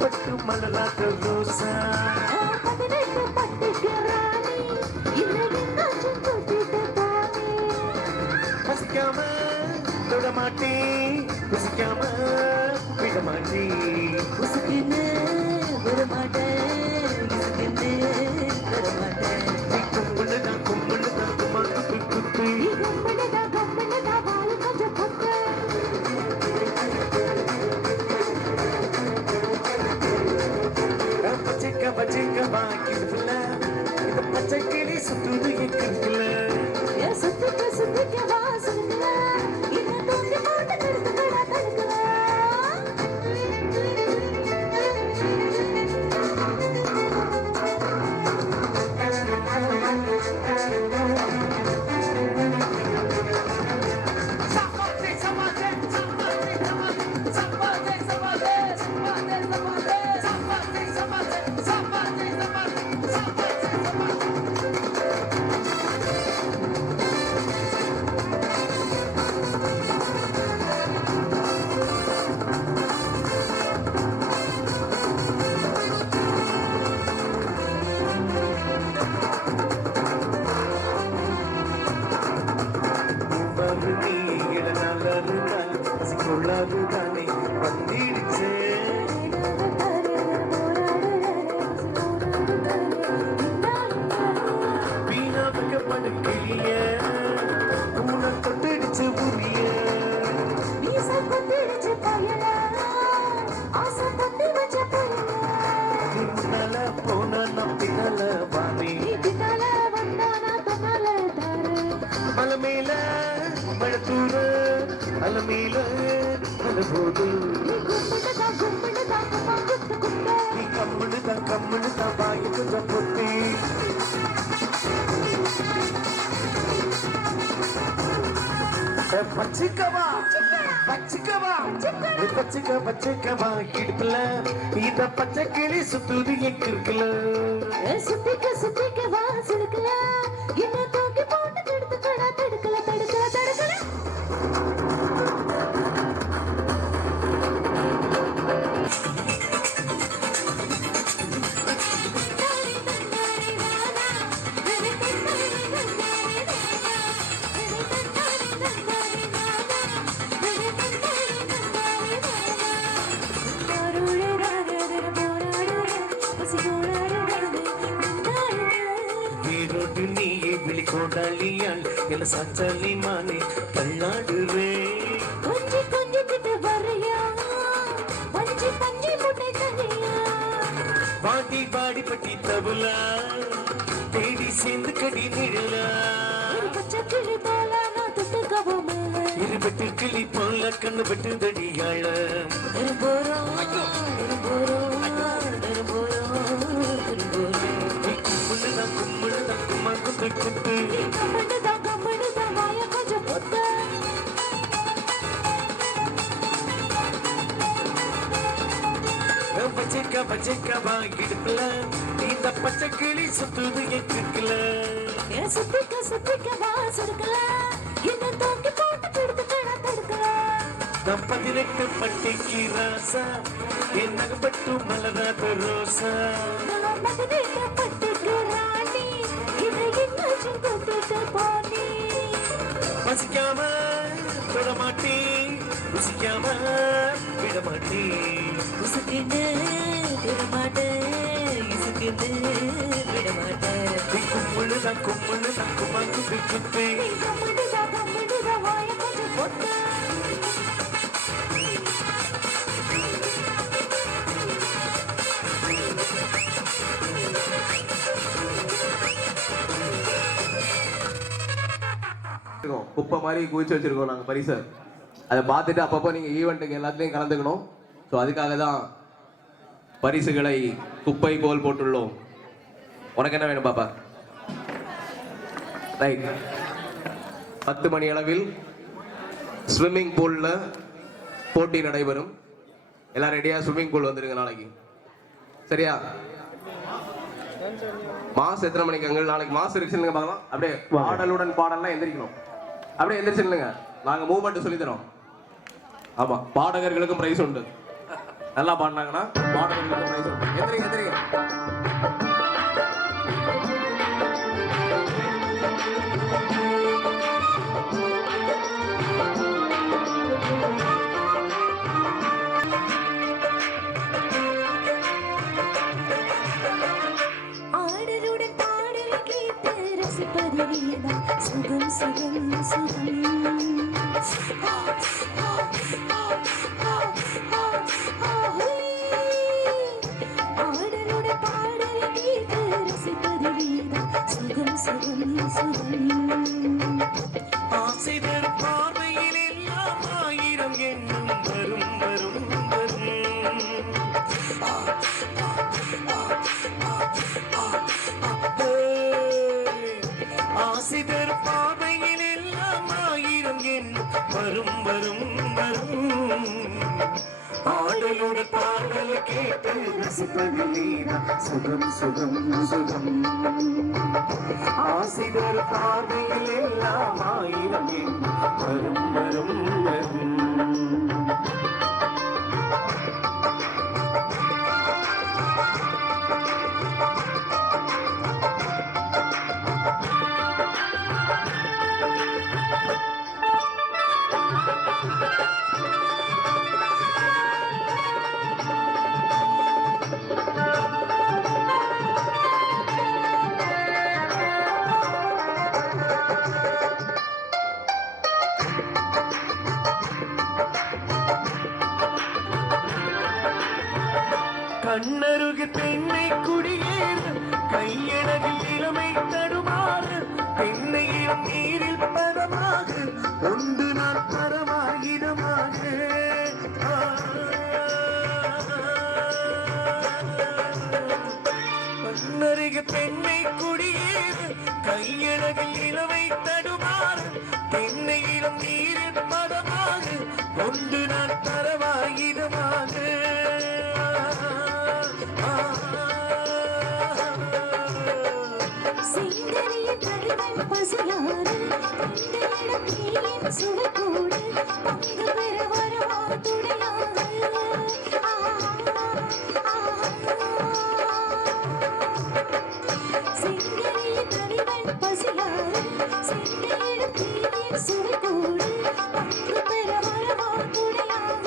பட்டு மலராத ரோசா பசிக்காம தொடமாட்டேன் பசிக்காம விடமாட்டேன் உசுக்கின்னு விடமாட்டேன் உசுக்கின்னு விடமாட்டேன் நீ கும்பிடுதான் கும்பிடுதான் குமாக்கு குத்து பச்சைக்க பாக்கிடுல இந்த பச்சை கிளி சுத்துது எக்குல சுத்திக்க வாசல்ல இந்த தூக்கி போட்டு தடுக்கடா தடுக்கல தானே வந்திருச்சு வீணாவுக்கு படுக்கிறிய பூனை கொட்டிடுச்சு புரிய பின்னால போன நம் பின்னால வாணி மலை மேல மழை தூர அல மேல நீ கம்முன்னு வாங்கி கொஞ்சம் பொத்தி பச்சிக்கவா இடுப்புல இத பச்சை கிளி சுத்துது எங்க இருக்குல சுத்திக்க வா சுடுக்கல என்ன தூக்கி போட்டு தடுக்கல தடுக்கல தடுக்கல தடுக்கல கோடாலியால் என சச்சலி மானே தள்ளாடுவே கொஞ்சி கொஞ்சி கிட்ட வரையா பஞ்சி பஞ்சி முட்டை தனியா பாடி பாடி பட்டி தபுலா தேடி சேர்ந்து கடி நிழலா ஒரு பச்சை கிளி போல நான் தொட்டுக்கவோம் இருபட்டு கிளி போல கண்ணு பட்டு தடியாள போறோம் பச்சைக்க வாங்கிடுப்புல இந்த பச்சை கிளி சுத்துது எக்குல சுத்திக்க வாசல்ல என்ன தூக்கி போட்டு தடுக்கல தடுக்கல நம் 18 பட்டிக்கு ராசா என்ன பட்டு மலராத ரோசா பசிக்காம தொடமாட்டேன் ருசிக்காம விடமாட்டேன் உசுக்கின்னு விடமாட்டேன் இசுக்கின்னு விடமாட்டேன் கும்பிடுதான் குமாக்கு குத்து வாய கொஞ்சம் போட்டு குப்பை மாதிரி குவிச்சு வச்சிருக்கோம் நாங்கள் பரிசை அதை பார்த்துட்டு அப்பப்போ நீங்கள் ஈவெண்ட்டுக்கு எல்லாத்துலேயும் கலந்துக்கணும். ஸோ அதுக்காக தான் பரிசுகளை குப்பை போல் போட்டுள்ளோம். உனக்கு என்ன வேணும் பாப்பா? ரைட், 10 மணி அளவில் ஸ்விம்மிங் பூலில் போட்டி நடைபெறும். எல்லாம் ரெடியா ஸ்விம்மிங் பூல் வந்துருங்க நாளைக்கு. சரியா? மாஸ் எத்தனை மணிக்கு அங்க நாளைக்கு மாஸ் இருக்குன்னு பார்க்கலாம். அப்படியே பாடலுடன் பாடல்லாம் எந்திரிக்கணும். அப்படியே எந்திரிச்சுங்க. நாங்க மூவ்மெண்ட் சொல்லி தரோம். ஆமா, பாடகர்களுக்கும் பிரைஸ் உண்டு. நல்லா பாடினாங்கன்னா பாடகர்களுக்கும் பிரைஸ் உண்டு. எந்திரிங்க எந்திரிங்க. சுகம் சுகம் சுகம் ஆடலோட பாடல் கேட்டு ரசிப்பது நீதான் சுகம் சுகம் சுகம் ஆசை தரும் பார்வையில் எல்லாம் ஆயிரம் எண்ணம் வரும் வரும் வரும் ஆசை தரும் பார்வையில் எல்லாம் ஆயிரம் எண்ணம் வரும் வரும் வரும் ஆடலோட பாடல் கேட்டு ரசிப்பது நீதான் சுகம் சுகம் சுகம் ஆசை தரும் பார்வையில் எல்லாம் ஆயிரம் எண்ணம் வரும் வரும் வரும் கண்ணருகு பெண்ணை குடியேறு கையழகில் இளமை தடுமாறு பெண்ணையும் நீரில் பதமாக ஒன்று நான் பரமாகிடமாக கண்ணருகு பெண்ணை குடியேறு கையழகில் இளமை தடுமாறு பெண்ணையிலும் நீரில் பதமாக ஒன்று நான் பரமாகிடமாக சிந்தனையின் கருவன் பசியாறு இடம் நீயின் சுவைக்கூடு பங்கு பெற வரவா துணையாக சிந்தனையின் கருவன் பசியாறு இடம் நீயின் சுவைக்கூடு பங்கு பெற வரவா துணையாக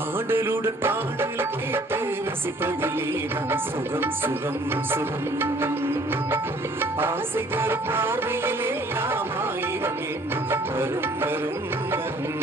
ஆடலுடன் பாடல் கேட்டு ரசிப்பதிலேதான் சுகம் சுகம் சுகம் ஆசை தரும் பார்வையில் எல்லாம் ஆயிரம் எண்ணம் வரும் வரும் வரும்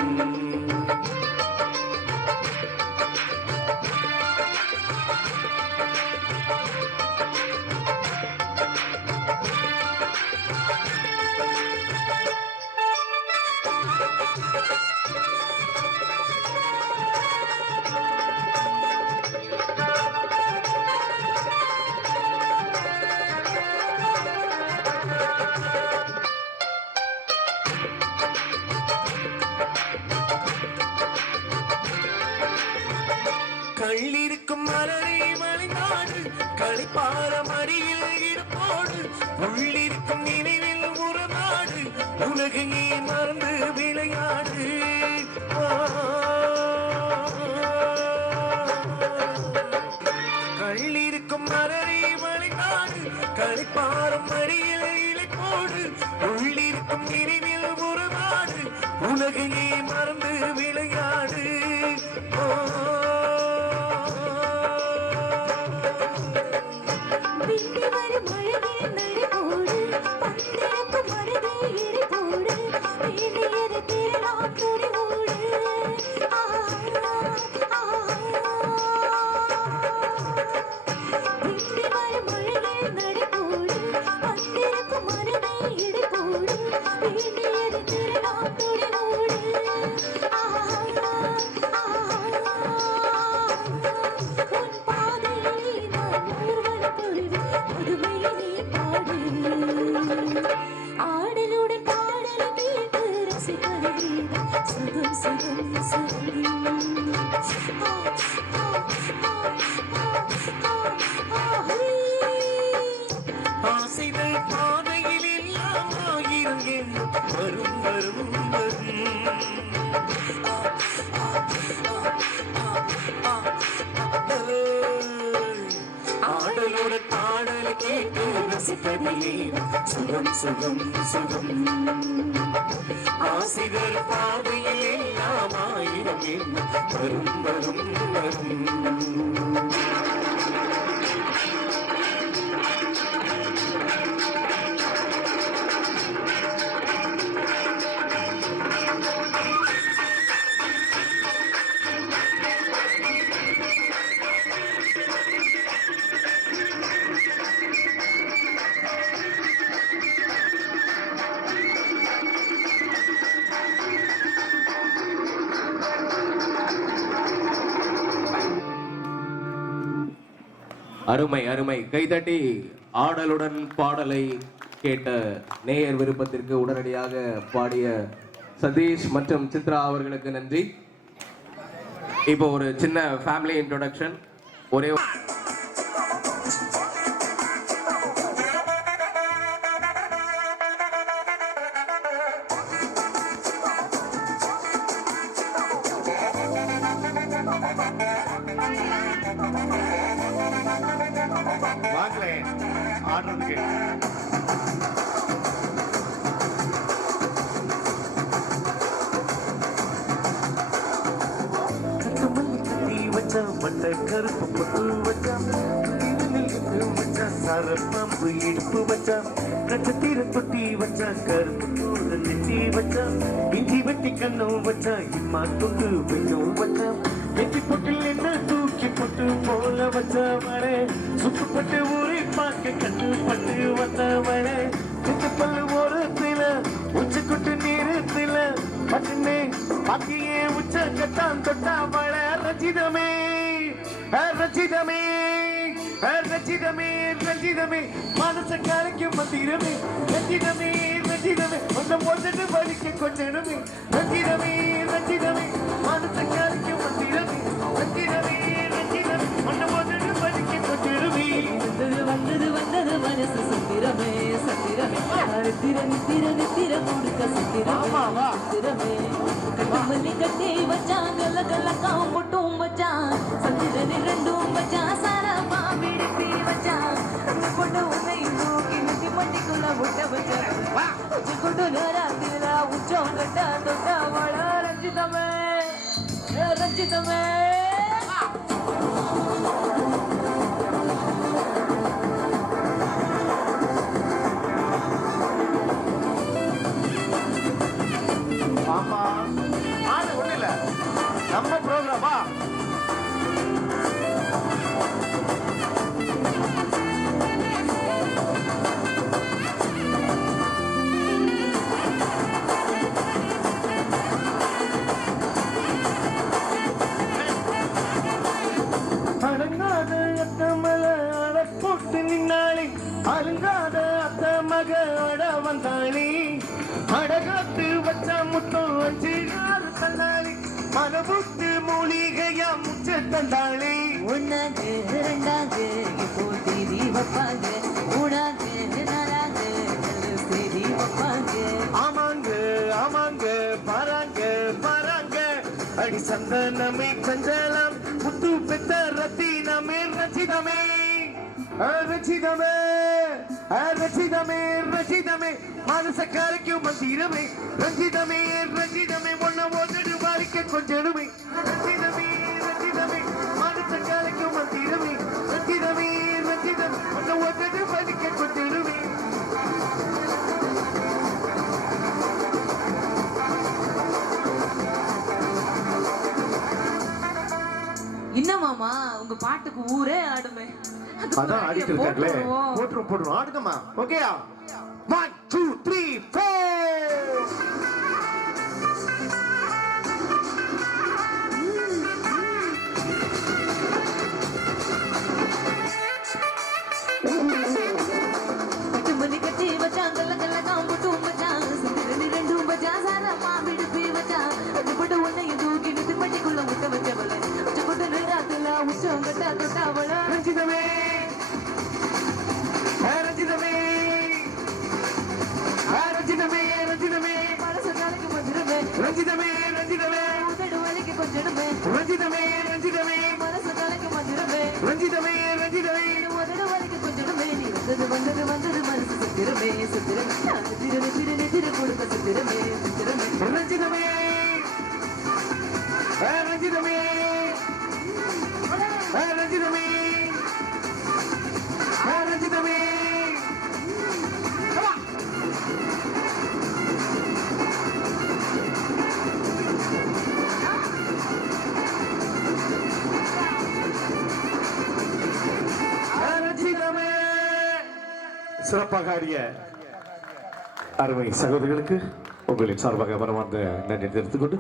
கள்ளிருக்கும் மலரை மலைநாடு களிப்பார மடியில் இருப்போடு உள்ளிருக்கும் நினைவில் உறநாடு உலகையே மறந்து விளையாடு கள்ளிருக்கும் மலரை மலைநாடு களிப்பாரம் மடியில் இழைப்போடு உள்ளிருக்கும் நினைவில் உறநாடு உலகையே மறந்து விளையாடு ஆடலுடன் ஆடலை கேட்டு ரசிப்பதிலே சுகம் சுகம் சுகம் ஆசிரியர் பாதையில் எல்லாம் ஆயிரம் வரும் வரும் வரும். அருமை அருமை. கைதட்டி ஆடலுடன் பாடலை கேட்ட நேயர் விருப்பத்திற்கு உடனடியாக பாடிய சதீஷ் மற்றும் சித்ரா அவர்களுக்கு நன்றி. இப்போ ஒரு சின்ன ஃபேமிலி இன்ட்ரோடக்ஷன். ஒரே வாங்கலே ஆடுறதுக்கு வட்ட கருப்பு பொட்டு வச்சான் சரப்பம்பு இடுப்பு வச்சான் நட்சத்திர தொட்டி வச்சா கருப்பு தூள் நெட்டி வச்சான் இஞ்சி வெட்டி கண்ணும் வச்சா இம்மா தொட்டு வைக்கும் வச்சான் வெட்டி பொட்டில் என்ன தூக்கி பொட்டு போல வச்சவனே சுட்டுப்பட்டு ஊரை பார்க்க கட்டுப்பட்டு வந்தவனே பல்லு ஓரத்தில உச்சி கொட்டு நீரத்தில பட்டுமே பாக்கியே உச்ச கட்டான் தொட்டாவள ரச்சிதமே ரச்சிதமே ரச்சிதமே ரச்சிதமே மனச கலைக்கும் மந்திரமே ரச்சிதமே ரச்சிதமே ஒன்ன ஒன்று வலிக்க கொண்டிடமே ரச்சிதமே ரச்சிதமே மனச கலைக்கும் மந்திரமே ரச்சிதமே ரச்சிதமே ஒன்ன ஒன்று வலிக்க கொண்டிடமே வந்தது வந்தது மனசு சத்திரமே சத்திரமே திர நித்திர நித்திர கொடுக்க சத்திரமே சத்திரமே கட்டுமல்லி கட்டி வச்சான் கல்ல கல்ல காம் போட்டும் வச்சான் சந்திரனி ரெண்டும் வச்சான் சாரமா விடுப்பி வச்சான் கொண்டு உன்னை தூக்கி நித்தி மட்டிக்குள்ள விட்ட வச்சான் கொண்டு நேரத்தில உச்சம் கட்ட தொட்ட வள ரஞ்சிதமே ரஞ்சிதமே ஆமா ஆடு ஒண்ணு இல்ல நம்ம ப்ரோக்ராமா அடங்காத அத்த மல அட போட்டு நின்னாளி அலங்காத அத்த மக அட வந்தாளி அடகாத்து வச்ச முத்தம் அஞ்சு நாள் தந்தாளி மனபுத்து மூலிகையா முச்ச தந்தாளி ஒன்னாங்க ரெண்டாங்க இப்போ தேதி வைப்பாங்க மூணாங்க நாலாங்க தேதி வைப்பாங்க ஆமாங்க ஆமாங்க பாராங்க பாராங்க அடி சந்தனமே கஞ்சலாம் முத்து பெத்த ரத்தினமே ரச்சிதமே ரச்சிதமே ரச்சிதமே ரச்சிதமே மனச கரைக்கும் மந்திரமே ரஞ்சிதமே ரஞ்சிதமே ஒன்ன ஒன்று வாரிக்க கொஞ்சமே ரஞ்சிதமே ரஞ்சிதமே மனச கரைக்கும் மந்திரமே ரஞ்சிதமே ரஞ்சிதமே ஒன்ன ஒன்று வாரிக்க கொஞ்சமே என்னமாமா உங்க பாட்டுக்கு ஊரே ஆடுமே அதான் ஆடிட்டு இருக்காங்களே போட்டுரும் போட்டுரும் ஆடுங்கம்மா ஓகேயா 1 2 3 4 கட்டுமல்லி கட்டி வச்சான் கல்ல கல்ல காம்பட்டும் வச்சான் சிந்திரனி ரெண்டும் வச்சான் சாரமா விடுப்பி வச்சான் கட்டுப்பட்டு உன்னை தூக்கி நித்து பட்டிக்குள்ள முட்ட வச்சவள உச்சப்பட்டு நேரத்துல உச்சம் கட்ட தொட்டவள ரஞ்சிதமே ரஞ்சிதமே ரஞ்சிதமே ரஞ்சிதமே மனசு நாளைக்கு வந்தது வந்தது வந்தது மனசு சுத்திரமே சுத்திரமே திரு திரு திரு கொடுக்க சுத்திரமே சுத்திரமே ரஞ்சிதமே ரஞ்சிதமே ரஞ்சிதமே ரஞ்சிதமே சிறப்பாக ஆடிய அருமை சகோதரிகளுக்கு உங்களின் சார்பாக மனமார்ந்த நன்றி தெரிவித்துக் கொண்டு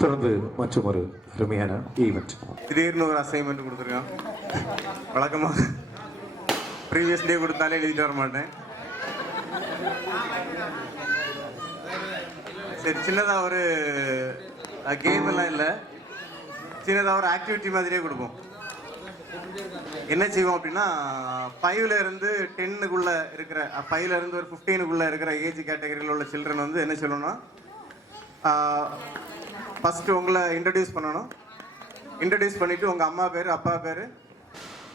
தொடர்ந்து மற்றும் ஒரு அருமையான ஈவெண்ட். திடீர்னு ஒரு அசைன்மெண்ட் கொடுத்துருக்கான். வழக்கமாக ப்ரீவியஸ் டே கொடுத்தாலே எழுதிட்டு வர மாட்டேன். சரி, சின்னதாக ஒரு கேம் எல்லாம் இல்லை, சின்னதாக ஒரு ஆக்டிவிட்டி மாதிரியே கொடுப்போம். என்ன செய்வோம் அப்படின்னா 5ல இருந்து 10க்குள்ள இருக்கிற 5ல இருந்து ஒரு 15க்குள்ள இருக்கிற ஏஜ் கேட்டகரியில் உள்ள சில்ட்ரன் வந்து என்ன சொல்லணும்னா ஃபர்ஸ்ட் உங்களை இன்ட்ரடியூஸ் பண்ணணும். இன்ட்ரடியூஸ் பண்ணிட்டு உங்க அம்மா பேர், அப்பா பேர்,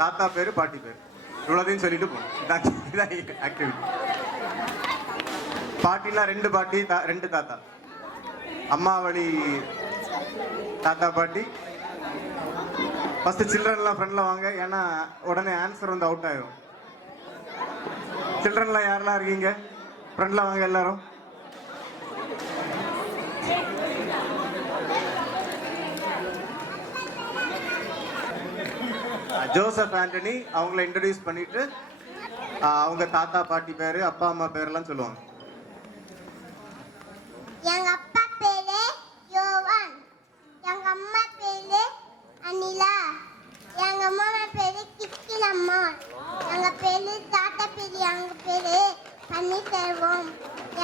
தாத்தா பேர், பாட்டி பேர் இவ்வளோதையும் சொல்லிட்டு போகணும். இதான் ஆக்டிவிட்டி. பாட்டினா 2 பாட்டி 2 தாத்தா, அம்மா வழி தாத்தா பாட்டி. ஃபர்ஸ்ட் சில்ட்ரன்லாம் ஃப்ரெண்டில் வாங்க, ஏன்னா உடனே ஆன்சர் வந்து அவுட் ஆயிரும். சில்ட்ரன்லாம் யாரெல்லாம் இருக்கீங்க? ஃப்ரெண்டில் வாங்க எல்லாரும். ஜோசப் ஆண்டனி அவங்கள இன்ட்ரடியூஸ் பண்ணிட்டு அவங்க தாத்தா பாட்டி பேரு, அப்பா அம்மா பேரெல்லாம் சொல்லுவாங்க. எங்க அப்பா பேரு யோவான், எங்க அம்மா பேரு அனிலா, எங்க அம்மா பேரு கிக்கிலம்மா, எங்க பேரு தாத்தா பேரு, எங்க பேரு பன்னீர்செல்வம்,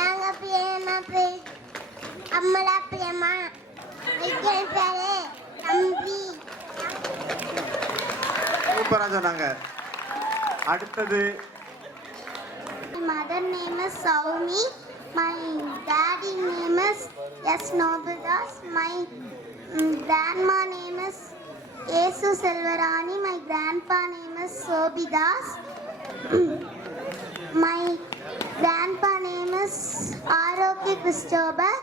எங்க பேரு பேரு அம்மலா பிரேமா, என் பேரு தம்பி. சூப்பரா சொன்னாங்க. அடுத்தது My mother name is Saumi, my daddy name is S. Nobidas, my grandma name is Yesu Selvarani, my grandpa name is Sobidas, my grandpa name is Aroki Christopher,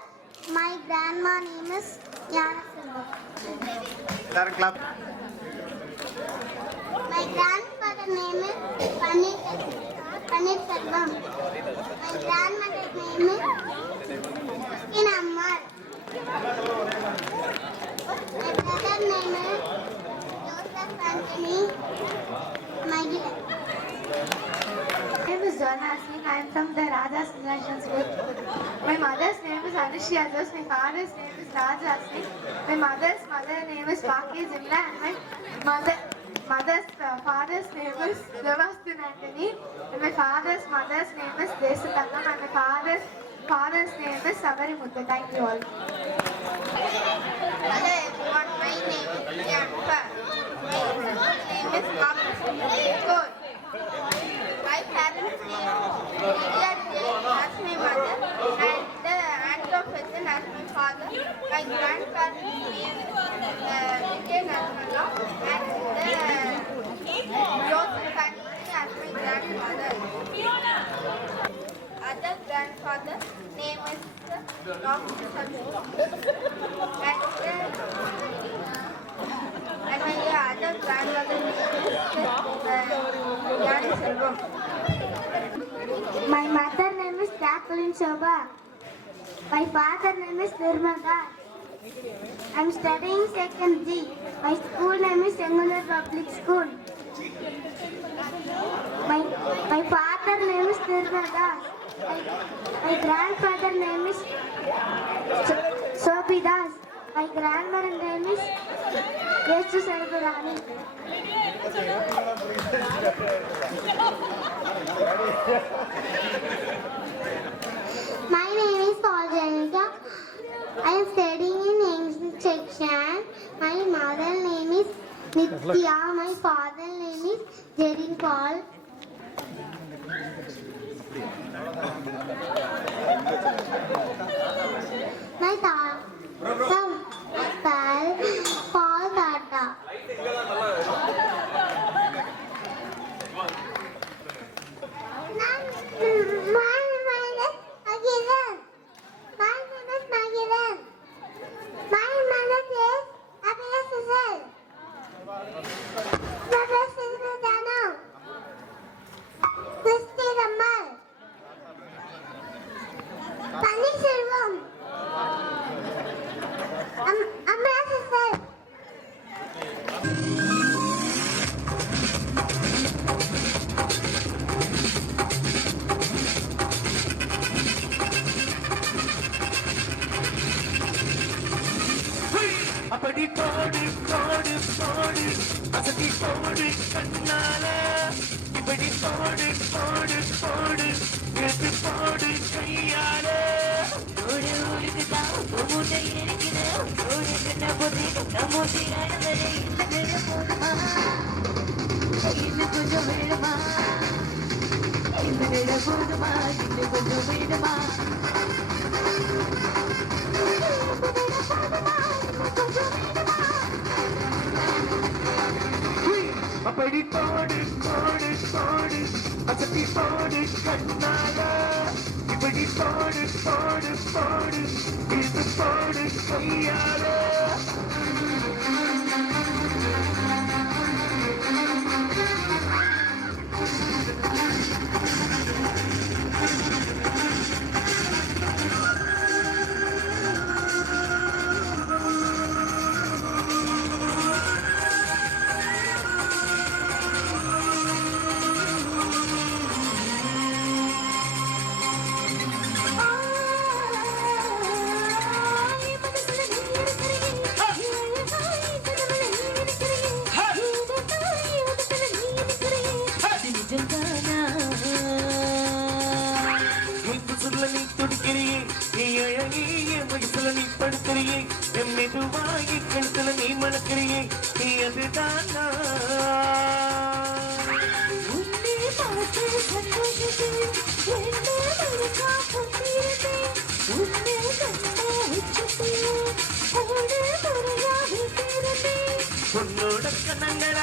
my grandma name is Yana Selvam. எல்லாரும் clap. My grandfather name is Pannirselvam. My grandmother name is Christina Ammal. My brother name is Joseph Anthony Magila. My name is Jonna Singh. I am from the Rajas International School. My mother's name is Anushya Jose. My father's name is Raja Singh. My mother's name is Paki Jimla, and my mother's father's name is Devastin Anthony, and my mother's name is Desutangam, and my father's name is Sabarimuthu. Thank you all. Hello everyone, my name is Priyanka. My name is Good. My parents' name is as my mother, and the aunt of Hudson as my father. My grandparents' name is Vijay Narmala, and the Joseph Anthony as my grandfather. Other grandfather name is Dr. Sabina, and my other grandmother name is Yana Selvam. My mother name is Jacqueline Shobha. My father name is Nirmala. I'm studying second G. My school name is Sengundar Public School. My father name is Nirmala. My grandfather name is Sobidas. My grandmother name is Yesu Selvarani. My name is Paul Janika. I am studying in English section. My mother name is Nitya. My father name is Jerin Paul. My Paul Tata. இப்படி போடு போடு போடு எடுத்து போடு கையால ஓடு ஊருக்கு தான் மூட்டை இருக்குது ஓடு கண்ண போட்டு நம்மூட்டி ஆடவரை இந்த போதுமா இன்னும் கொஞ்சம் வேணுமா இந்த நில போதுமா இன்னும் கொஞ்சம் வேணுமா அப்படி போடு போடு போடு அசத்தி போடு கண்ணால இப்படி போடு போடு போடு இது போடு கையால நீ துடிக்கிறியே நீ அழகி என் வயசுல நீ படுக்கிறியே என் மெதுவாகி கழுத்துல நீ மணக்கிறியே நீ அதுதான் உன்னை பார்த்து சந்தோஷத்தில் என்ன மனக்கா பொங்கிருந்தேன் உன்னை கண்ட உச்சத்தில் ஓடு முறையாக பிறந்தேன் உன்னோட கண்ணங்கள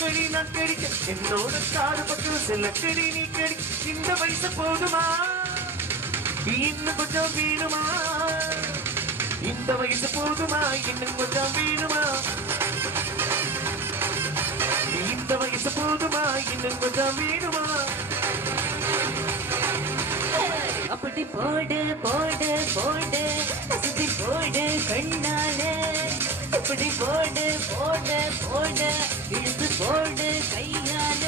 கடி நான் கடிக்க என்னோட காது பக்கம் சில கடி நீ கடி இந்த வயசு போதுமா இன்னும் கொஞ்சம் வேணுமா இந்த வயசு போதுமா இன்னும் கொஞ்சம் வேணுமா இந்த வயசு போதுமா இன்னும் கொஞ்சம் வேணுமா அப்படி போடு போடு போடு அசதி போடு கண்ணால இப்படி போடு போடு போடு இழுத்து போடு கையால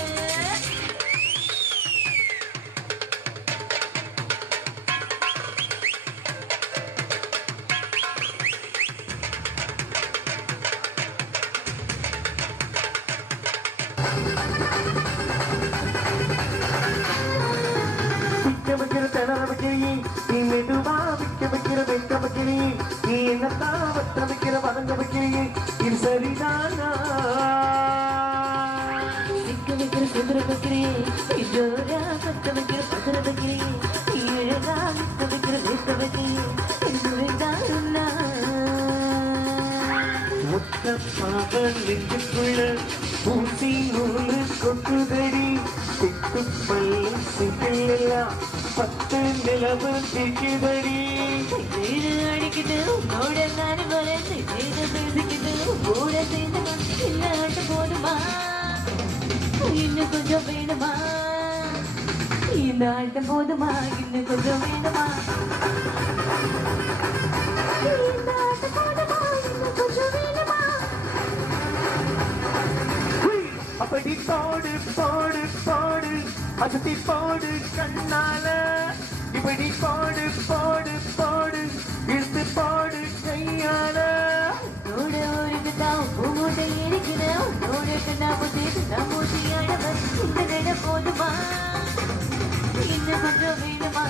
விக்க வைக்கிற திணற வைக்கிறியே நீ மெதுவா விக்க வைக்கிற வைக்க வைக்கிறியே நீ என்னத்தான் வற்ற வைக்கிற வதங்க வைக்கிறியே இது சரிதானா சிக்க வைக்கிற சுந்தர வைக்கிறியே ஜோரா கத்த வைக்கிற பதற வைக்கிறியே ஏழா நிற்க வைக்கிற வேக்க வைக்கிறியே என்னுடையதாருன்னா முத்த பாவல் நெஞ்சுக்குள்ள ஊசி நூலு கொட்டுதடி திட்டு பல்லு சிப்பில்லாம் 10 நிலவு திக்குதடி அடிக்கிட்டு உன்னோட நானும் வளர்ந்து பேசிக்கிட்டு கூட சேர்ந்து இல்லாட்ட போதுமா இன்னும் கொஞ்சம் வேணுமா இந்த ஆட்டம் போதுமா இன்னும் கொஞ்சம் வேணுமா இந்த ஆட்டம் போதுமா இன்னும் கொஞ்சம் வேணுமா அப்படி போடு போடு போடு அசத்தி போடு கண்ணால இப்படி போடு போடு போடு இழுத்து போடு கையால உன்னோட ஊருக்கு தான் பூமூட்டை இருக்கிறேன் உன்னோட கண்ணா புத்தி நம்மூட்டி ஆடவர் இந்த நிலை போதுமா இன்னும் கொஞ்சம் வேணுமா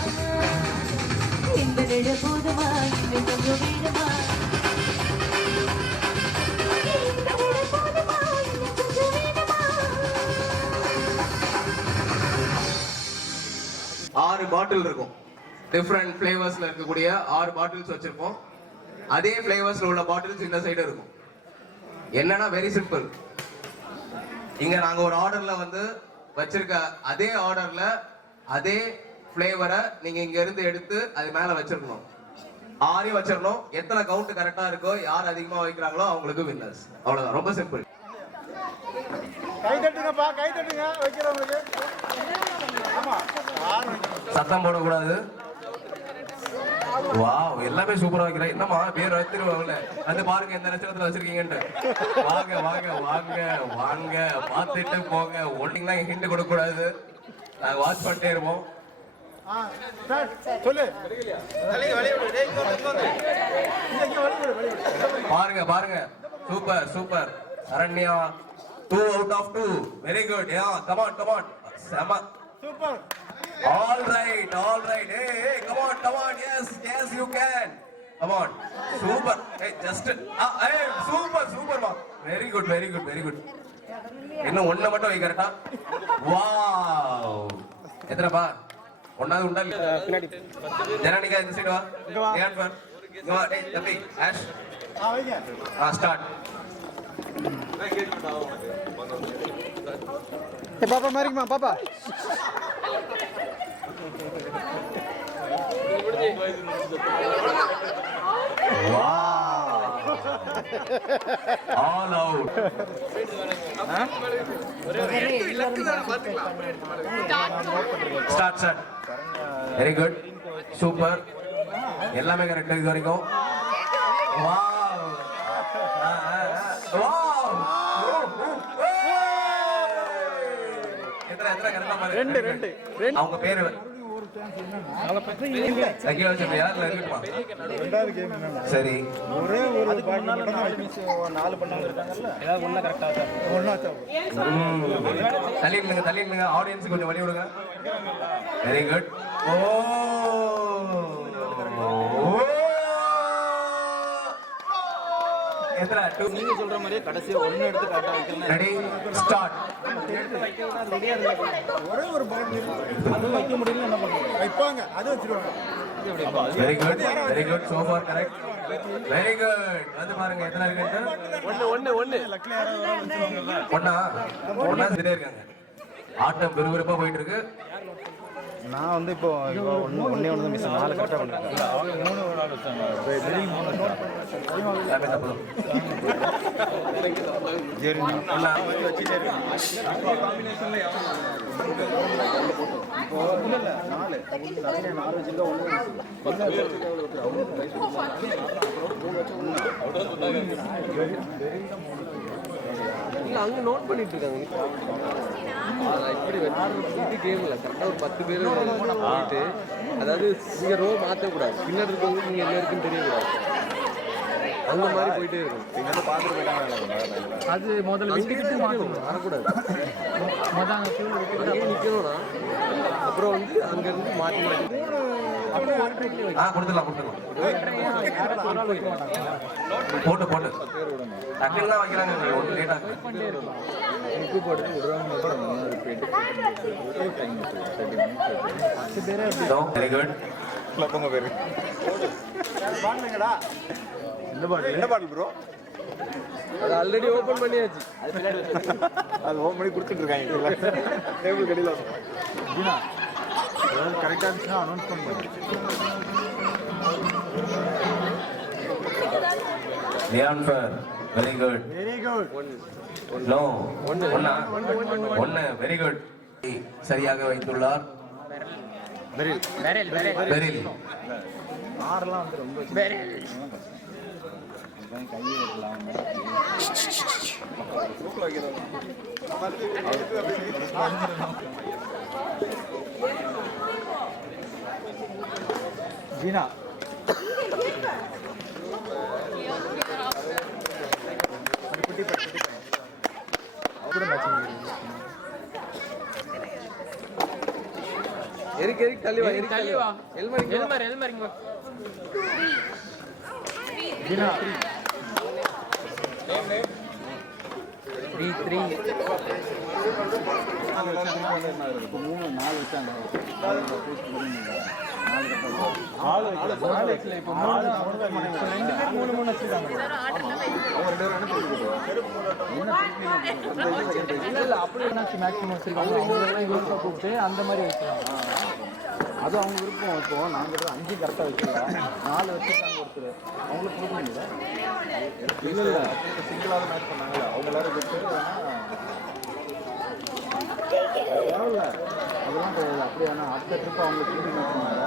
இந்த நிலை போதுமா இன்னும் கொஞ்சம் வேணுமா இந்த நிலை போதுமா இன்னும் கொஞ்சம் வேணுமா 6 பாட்டில் இருக்கும். டிஃப்ரெண்ட் ஃப்ளேவர்ஸ்ல இருக்கக்கூடிய 6 பாட்டில்ஸ் வச்சிருப்போம். அதே ஃப்ளேவர்ஸ்ல உள்ள பாட்டில்ஸ் இந்த சைடு இருக்கும். என்னன்னா வெரி சிம்பிள். இங்க நாங்க ஒரு ஆர்டர்ல வந்து வச்சிருக்க அதே ஆர்டர்ல அதே ஃப்ளேவரை நீங்க இங்க இருந்து எடுத்து அது மேல வச்சிருக்கணும். 6 வச்சிடணும். எத்தனை கவுண்ட் கரெக்டா இருக்கோ யார் அதிகமா வைக்கிறாங்களோ அவங்களுக்கு வின்னர்ஸ். அவ்வளவுதான், ரொம்ப சிம்பிள். கை தட்டுங்கப்பா, கை தட்டுங்க வைக்கிறவங்களுக்கு. சத்தம் போடக்கூடாது. வாவ், எல்லாமே சூப்பரா வைக்கிறேன். என்னம்மா பேர் வச்சிருவாங்கல்ல, வந்து பாருங்க எந்த நட்சத்திரத்துல வச்சிருக்கீங்கன்ட்டு. வாங்க வாங்க வாங்க வாங்க, பார்த்துட்டு போங்க. ஒன்னிங்கலாம் ஹிண்ட் கொடுக்க கூடாது, நாங்க வாட்ச் பண்ணிட்டே இருப்போம். சொல்லு. பாருங்க பாருங்க, super super. Saranya 2 out of 2, very good. Yeah, come on come on. Sama. Super. All right. Hey, come on. Yes, you can. Come on. Super. Hey, just. Hey, super, ma. Very good. இன்னும் ஒண்ணு மட்டும் வை கரெக்டா. Wow. எத்தனைப்பா? ஒண்ணாவது உண்டா இல்ல? பின்னாடி. ஜனனிகா இந்த side வா. Neon பார். இங்க வா. டேய் தம்பி, ஆஷ். வைங்க. ஸ்டார்ட். பாப்பா மாறிக்குமா பாப்பா. All out. Start, sir. Very good. Super. எல்லாமே கரெக்டா இது வரைக்கும். Wow. Wow. எத்தனை கரெக்டா பாரு. ரெண்டு. அவங்க பேரு அகில வச்சிருக்கியா இல்ல இருக்குமா? ரெண்டாவது கேம் என்னன்னா சரி. ஒரே ஒரு பால் மட்டும் தான் 4 பண்ணவங்க இருக்காங்கல்ல. ஏதாவது ஒண்ணா கரெக்ட்டா இருக்கா? ஒண்ணா தான். தள்ளி நில்லுங்க ஆடியன்ஸ் கொஞ்சம் வழி விடுங்க. Very good. எத்தனை 2 நீங்க சொல்ற மாதிரியே கடைசியா ஒண்ணு எடுத்து காட்ட வைக்கணும். Ready start. ஒரே ஒரு பால் அது வைக்க முடியல என்ன பண்ணுவாங்க? வைப்பாங்க. அது வச்சிருவாங்க. Very good so far correct. Very good. வந்து பாருங்க எத்தனை இருக்கு? ஒண்ணு. லக்ல யாராவது ஒரு ஆள் வச்சிருவாங்கல்ல. ஒண்ணா செஞ்சிட்டே இருக்காங்க. ஆட்டம் விறுவிறுப்பா போயிட்டு இருக்கு. நான் வந்து இப்போ ஒண்ணே ஒன்று மிஸ் 4 கரெக்டாக பண்ணுறேன். அவங்க 3 ஒரு ஆள் வச்சாங்க. வெரி 3 எல்லாமே தப்பு. சரி நான் வச்சுட்டே இருக்கேன். காம்பினேஷன்ல இப்போ இல்ல 4 நிறைய 4 வச்சிருக்கா அங்க நோட் பண்ணிட்டு இருக்காங்க. இப்படி இது கேம்ல கரெக்டா ஒரு 10 பேர் போயிட்டு, அதாவது நீங்க ரோ மாற்றக்கூடாது, பின்னாடி இருக்கவங்களுக்கு நீங்க என்ன இருக்குன்னு தெரியக்கூடாது, அந்த மாதிரி போயிட்டே இருக்கும். அது முதல்ல வரக்கூடாது. அங்கே நிக்கணும்னா அப்புறம் வந்து அங்க இருந்து மாற்றி கொடுத்துடலாம் போட்டு டக்குன்னு தான் வைக்கிறாங்க. ஒன்று லேட்டா வெரி குட். என்ன பாடல் ப்ரோ? அது ஆல்ரெடி ஓபன் பண்ணியாச்சு. அது ஓபன் பண்ணி கொடுத்துட்டு இருக்காங்க டேபிள் கடியில. கரெக்டாக இருந்துச்சுன்னா அனௌன்ஸ் பண்ணுங்க. Leon Fair, very good. No, ஒன்னு very good. சரியாக வைத்துள்ளார். பெரில். ஆறெல்லாம் வந்து ரொம்ப கையை வைக்கலாம். ஜீனா எரிக் தள்ளி வா. எல்மர் ஜீனா 3 கூப்பிட்டு அந்த மாதிரி வச்சுக்கலாம். அது அவங்க விருப்பம். இப்போ நாங்கள் 5 கரெக்டாக வச்சுக்கலாம், 4 வச்சுருக்காங்க ஒருத்தர், அவங்களுக்கு கொடுக்க முடியல. இல்லை சிங்கிளாக மேட்ச் பண்ணாங்கல்ல, அவங்க எல்லாரும் விட்டு தேவையில்ல அதெல்லாம் தேவையில்லை. அப்படி வேணா அடுத்த ட்ரிப் அவங்க திரும்பி மேட்ச் பண்ணாங்க.